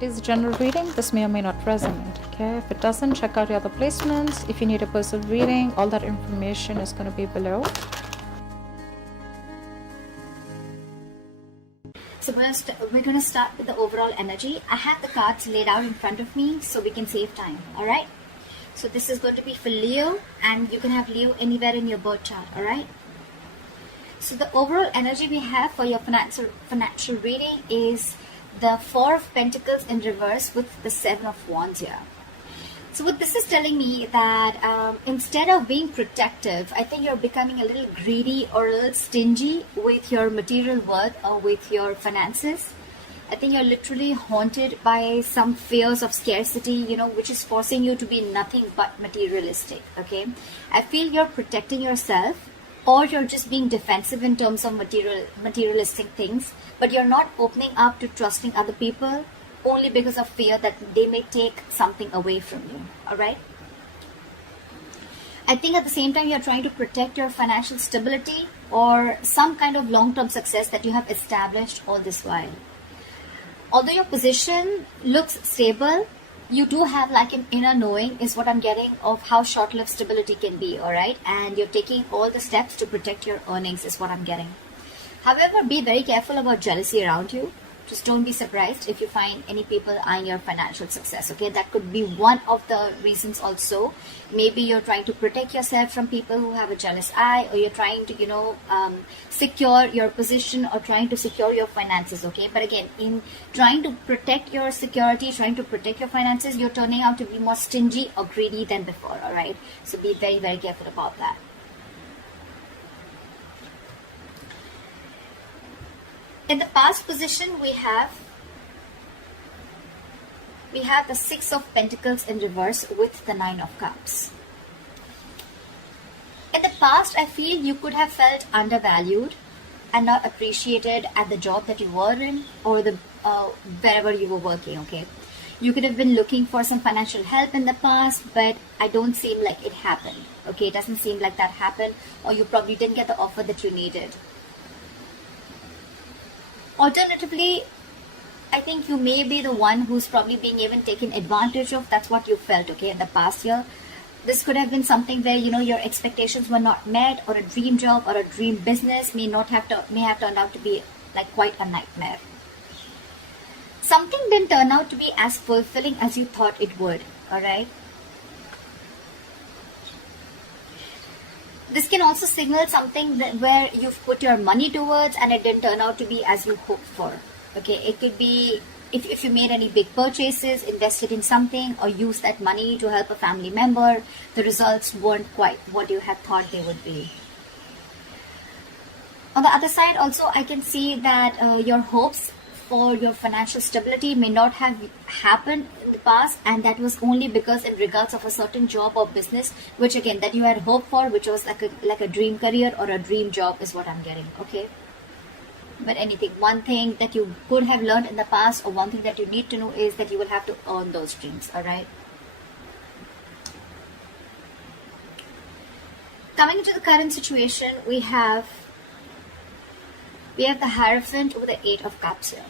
It is a general reading. This may or may not resonate. Okay, if it doesn't, check out your other placements. If you need a personal reading, all that information is going to be below. So we're going to start with the overall energy. I have the cards laid out in front of me so we can save time. Alright? So this is going to be for Leo, and you can have Leo anywhere in your birth chart. Alright? So the overall energy we have for your financial reading is the Four of Pentacles in reverse with the Seven of Wands here. So what this is telling me that instead of being protective, I think you're becoming a little greedy or a little stingy with your material worth or with your finances. I think you're literally haunted by some fears of scarcity, which is forcing you to be nothing but materialistic, okay? I feel you're protecting yourself, or you're just being defensive in terms of materialistic things, but you're not opening up to trusting other people only because of fear that they may take something away from you. All right? I think at the same time you're trying to protect your financial stability or some kind of long-term success that you have established all this while. Although your position looks stable, you do have like an inner knowing is what I'm getting of how short-lived stability can be. All right? And you're taking all the steps to protect your earnings is what I'm getting. However, be very careful about jealousy around you. Just don't be surprised if you find any people eyeing your financial success, okay? That could be one of the reasons also. Maybe you're trying to protect yourself from people who have a jealous eye, or you're trying to, secure your position or trying to secure your finances, okay? But again, in trying to protect your security, trying to protect your finances, you're turning out to be more stingy or greedy than before, all right? So be very, very careful about that. In the past position, we have the Six of Pentacles in reverse with the Nine of Cups. In the past, I feel you could have felt undervalued and not appreciated at the job that you were in or the wherever you were working, okay? You could have been looking for some financial help in the past, but I don't seem like it happened, okay? It doesn't seem like that happened, or you probably didn't get the offer that you needed. Alternatively, I think you may be the one who's probably being even taken advantage of. That's what you felt, okay, in the past year. This could have been something where, your expectations were not met, or a dream job or a dream business may have turned out to be like quite a nightmare. Something didn't turn out to be as fulfilling as you thought it would, all right? This can also signal something where you've put your money towards and it didn't turn out to be as you hoped for. Okay, it could be if you made any big purchases, invested in something, or used that money to help a family member, the results weren't quite what you had thought they would be. On the other side, also, I can see that your hopes for your financial stability may not have happened in the past, and that was only because in regards of a certain job or business, which again that you had hoped for, which was like a dream career or a dream job is what I'm getting, okay? But one thing that you could have learned in the past, or one thing that you need to know, is that you will have to earn those dreams, all right? Coming to the current situation, we have the Hierophant with the Eight of Cups here.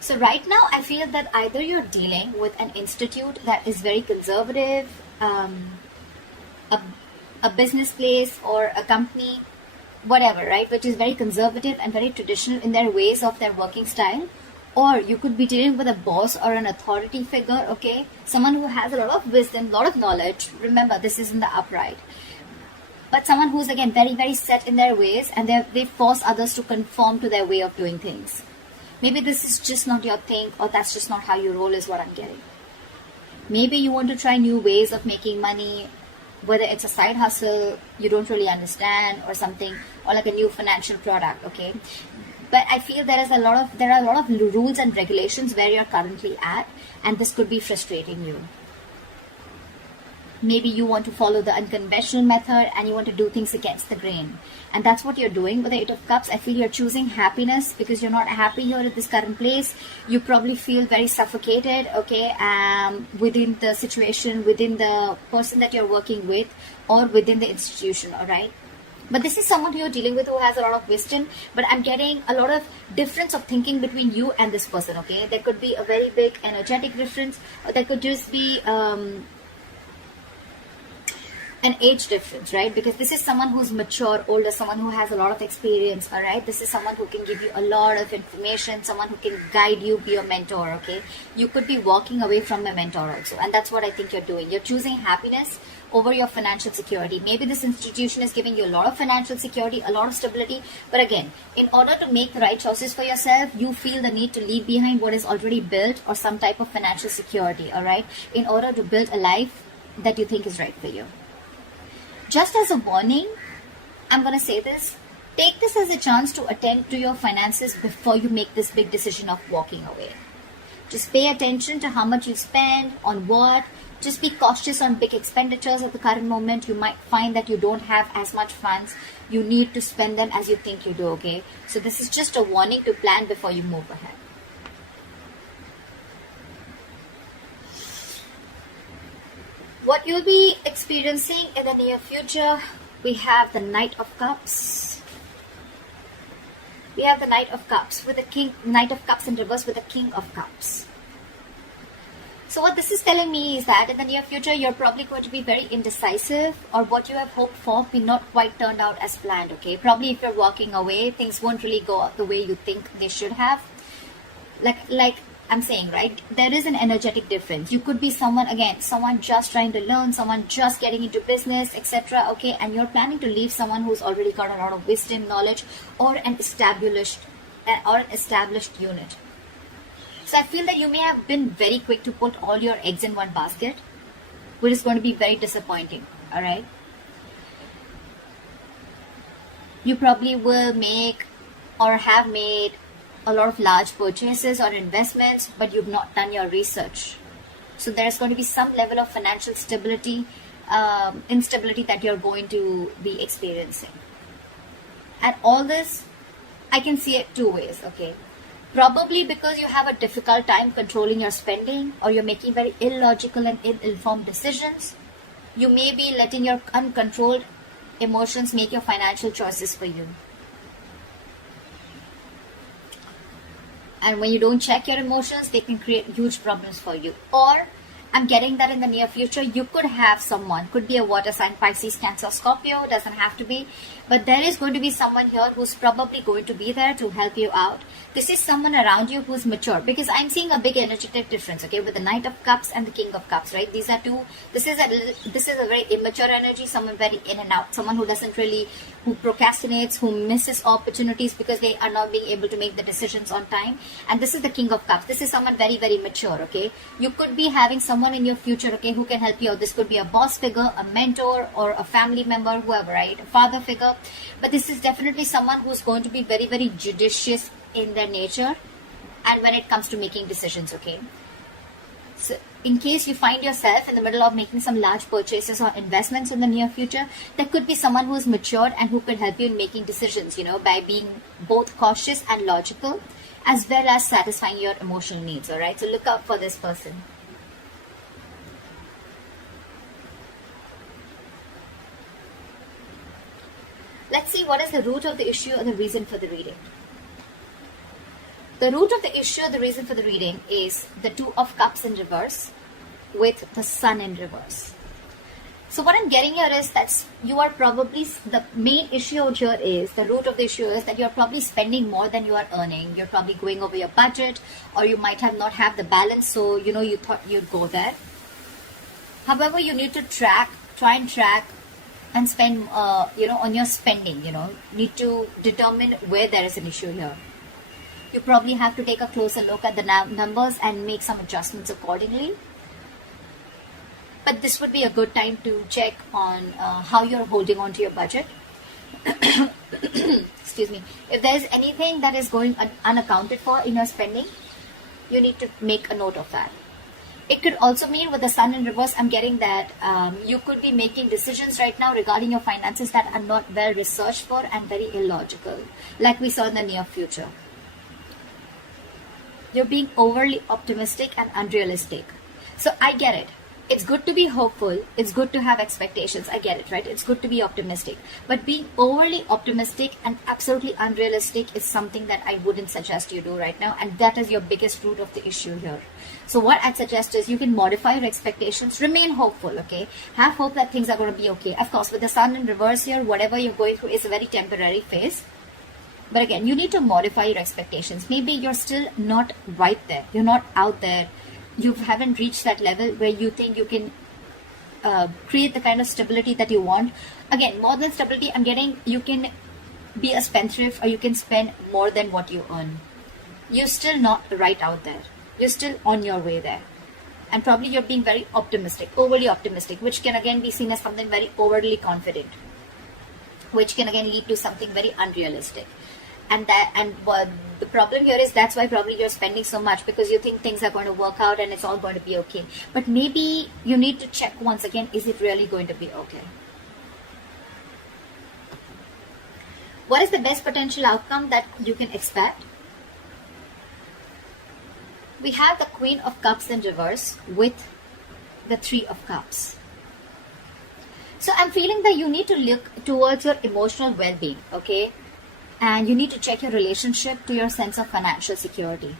So right now, I feel that either you're dealing with an institute that is very conservative, a business place or a company, whatever, right, which is very conservative and very traditional in their ways of their working style. Or you could be dealing with a boss or an authority figure, okay, someone who has a lot of wisdom, a lot of knowledge. Remember, this is in the upright. But someone who's, again, very, very set in their ways, and they force others to conform to their way of doing things. Maybe this is just not your thing, or that's just not how you roll is what I'm getting. Maybe you want to try new ways of making money, whether it's a side hustle you don't really understand or something, or like a new financial product, okay? But I feel there are a lot of rules and regulations where you're currently at, and this could be frustrating you. Maybe you want to follow the unconventional method and you want to do things against the grain. And that's what you're doing with the Eight of Cups. I feel you're choosing happiness because you're not happy here at this current place. You probably feel very suffocated, okay, within the situation, within the person that you're working with, or within the institution, all right? But this is someone who you're dealing with who has a lot of wisdom, but I'm getting a lot of difference of thinking between you and this person, okay? There could be a very big energetic difference, or there could just be an age difference, right? Because this is someone who's mature, older, someone who has a lot of experience, all right? This is someone who can give you a lot of information, someone who can guide you, be your mentor, okay? You could be walking away from a mentor also, and that's what I think you're doing. You're choosing happiness over your financial security. Maybe this institution is giving you a lot of financial security, a lot of stability, but again, in order to make the right choices for yourself, you feel the need to leave behind what is already built or some type of financial security, all right? In order to build a life that you think is right for you. Just as a warning, I'm going to say this. Take this as a chance to attend to your finances before you make this big decision of walking away. Just pay attention to how much you spend, on what. Just be cautious on big expenditures at the current moment. You might find that you don't have as much funds. You need to spend them as you think you do, okay? So this is just a warning to plan before you move ahead. What you'll be experiencing in the near future, we have the Knight of Cups. We have the Knight of Cups with the King, Knight of Cups in reverse with the King of Cups. So what this is telling me is that in the near future, you're probably going to be very indecisive, or what you have hoped for be not quite turned out as planned, okay? Probably if you're walking away, things won't really go out the way you think they should have. Like I'm saying, right, there is an energetic difference. You could be someone, again, someone just trying to learn, someone just getting into business, etc. Okay, and you're planning to leave someone who's already got a lot of wisdom, knowledge, or an established unit. So I feel that you may have been very quick to put all your eggs in one basket, which is going to be very disappointing. All right, you probably will make or have made a lot of large purchases or investments, but you've not done your research. So there's going to be some level of financial stability, instability that you're going to be experiencing. And all this, I can see it two ways, okay? Probably because you have a difficult time controlling your spending, or you're making very illogical and ill-informed decisions. You may be letting your uncontrolled emotions make your financial choices for you. And when you don't check your emotions, they can create huge problems for you. Or I'm getting that in the near future, you could have someone, could be a water sign, Pisces, Cancer, Scorpio, doesn't have to be. But there is going to be someone here who's probably going to be there to help you out. This is someone around you who's mature, because I'm seeing a big energetic difference, okay, with the Knight of Cups and the King of Cups, right? These are two, this is a very immature energy, someone very in and out, someone who doesn't really, who procrastinates, who misses opportunities because they are not being able to make the decisions on time. And this is the King of Cups. This is someone very, very mature, okay? You could be having someone in your future, okay, who can help you out. This could be a boss figure, a mentor, or a family member, whoever, right? A father figure. But this is definitely someone who's going to be very, very judicious in their nature and when it comes to making decisions, okay? So in case you find yourself in the middle of making some large purchases or investments in the near future, there could be someone who is matured and who could help you in making decisions, you know, by being both cautious and logical, as well as satisfying your emotional needs, all right? So look out for this person. Let's see what is the root of the issue or the reason for the reading. The root of the issue or the reason for the reading is the Two of Cups in reverse with the Sun in reverse. So what I'm getting here is that you are probably, the main issue out here is, the root of the issue is that you're probably spending more than you are earning. You're probably going over your budget, or you might have not have the balance, so you know you thought you'd go there. However, you need to try and track and spend, on your spending, need to determine where there is an issue here. You probably have to take a closer look at the numbers and make some adjustments accordingly. But this would be a good time to check on how you're holding on to your budget. Excuse me. If there's anything that is going unaccounted for in your spending, you need to make a note of that. It could also mean with the Sun in reverse, I'm getting that you could be making decisions right now regarding your finances that are not well researched for and very illogical, like we saw in the near future. You're being overly optimistic and unrealistic. So I get it. it's good to be hopeful, it's good to have expectations, I get it, right? It's good to be optimistic, but being overly optimistic and absolutely unrealistic is something that I wouldn't suggest you do right now, and that is your biggest root of the issue here. So what I'd suggest is you can modify your expectations, remain hopeful, okay? Have hope that things are going to be okay. Of course, with the sun in reverse here, whatever you're going through is a very temporary phase. But again, you need to modify your expectations. Maybe you're still not right there. You're not out there. You haven't reached that level where you think you can create the kind of stability that you want. Again, more than stability, I'm getting you can be a spendthrift, or you can spend more than what you earn. You're still not right out there. You're still on your way there. And probably you're being very optimistic, overly optimistic, which can again be seen as something very overly confident, which can again lead to something very unrealistic. And the problem here is that's why probably you're spending so much, because you think things are going to work out and it's all going to be okay. But maybe you need to check once again, is it really going to be okay? What is the best potential outcome that you can expect? We have the Queen of Cups in reverse with the Three of Cups. So I'm feeling that you need to look towards your emotional well-being, okay? And you need to check your relationship to your sense of financial security.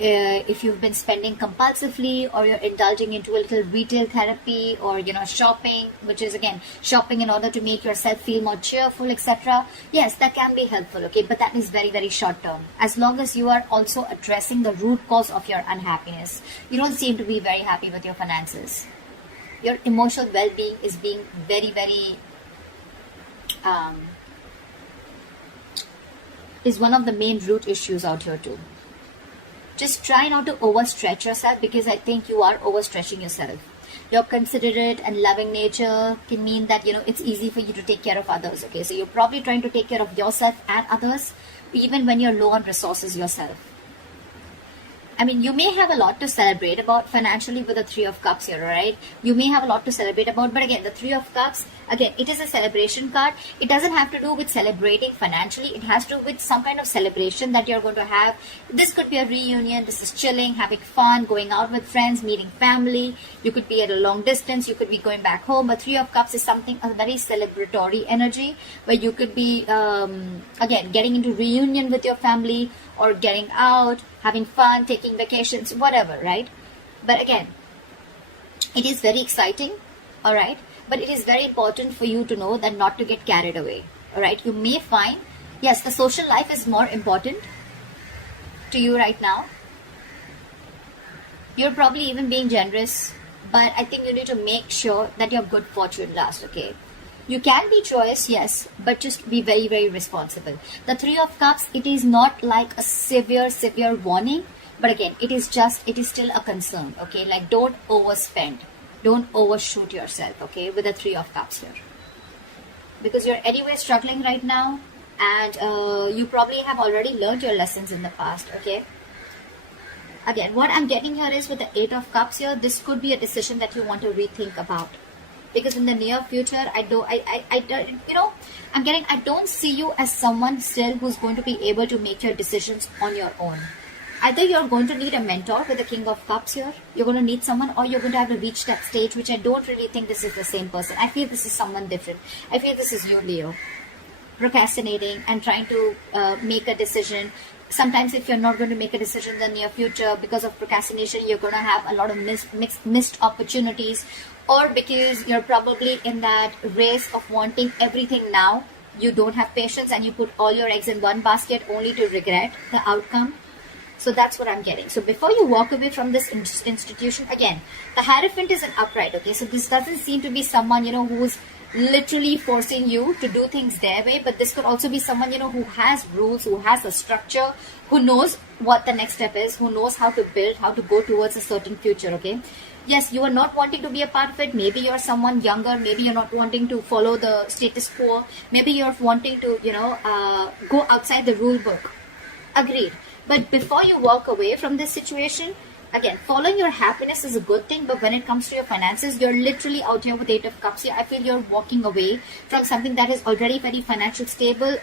If you've been spending compulsively, or you're indulging into a little retail therapy, or shopping, which is again shopping in order to make yourself feel more cheerful, etc. Yes, that can be helpful, okay, but that is very, very short term. As long as you are also addressing the root cause of your unhappiness, you don't seem to be very happy with your finances. Your emotional well-being is being very, very is one of the main root issues out here too. Just try not to overstretch yourself, because I think you are overstretching yourself. Your considerate and loving nature can mean that it's easy for you to take care of others, okay? So you're probably trying to take care of yourself and others even when you're low on resources yourself. I mean, you may have a lot to celebrate about financially with the Three of Cups here, right? You may have a lot to celebrate about, but again, the Three of Cups, again, it is a celebration card. It doesn't have to do with celebrating financially. It has to do with some kind of celebration that you're going to have. This could be a reunion. This is chilling, having fun, going out with friends, meeting family. You could be at a long distance. You could be going back home. But Three of Cups is something, a very celebratory energy, where you could be, again, getting into reunion with your family, or getting out, having fun, taking vacations, whatever, right? But again, it is very exciting, all right? But it is very important for you to know that not to get carried away, all right? You may find, yes, the social life is more important to you right now. You're probably even being generous, but I think you need to make sure that your good fortune lasts, okay? You can be joyous, yes, but just be very, very responsible. The Three of Cups, it is not like a severe warning, but again, it is still a concern, okay? Like, don't overspend. Don't overshoot yourself, okay, with the Three of Cups here. Because you're anyway struggling right now, and you probably have already learned your lessons in the past, okay? Again, what I'm getting here is with the Eight of Cups here, this could be a decision that you want to rethink about. Because in the near future, I don't see you as someone still who's going to be able to make your decisions on your own. Either you're going to need a mentor with the King of Cups here, you're going to need someone, or you're going to have to reach that stage, which I don't really think this is the same person. I feel this is someone different. I feel this is you, Leo, procrastinating and trying to make a decision. Sometimes if you're not going to make a decision in the near future because of procrastination, you're going to have a lot of missed opportunities, or because you're probably in that race of wanting everything now, you don't have patience and you put all your eggs in one basket only to regret the outcome. So that's what I'm getting. So before you walk away from this institution, again, the Hierophant is an upright, okay? So this doesn't seem to be someone, who's literally forcing you to do things their way, but this could also be someone, who has rules, who has a structure, who knows what the next step is, who knows how to build, how to go towards a certain future, okay? Yes, you are not wanting to be a part of it. Maybe you're someone younger. Maybe you're not wanting to follow the status quo. Maybe you're wanting to, go outside the rule book. Agreed. But before you walk away from this situation, again, following your happiness is a good thing, but when it comes to your finances, you're literally out here with Eight of Cups here. I feel you're walking away from something that is already very financially stable,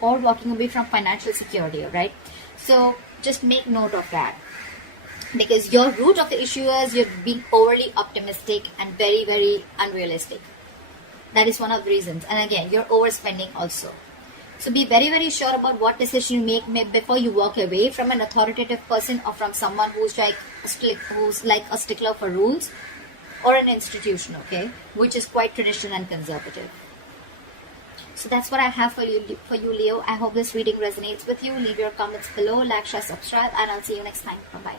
or walking away from financial security, right? So just make note of that. Because your root of the issue is you're being overly optimistic and very, very unrealistic. That is one of the reasons. And again, you're overspending also. So be very, very sure about what decision you make before you walk away from an authoritative person or from someone who's like a stickler for rules, or an institution, okay, which is quite traditional and conservative. So that's what I have for you, Leo. I hope this reading resonates with you. Leave your comments below, like, share, subscribe, and I'll see you next time. Bye-bye.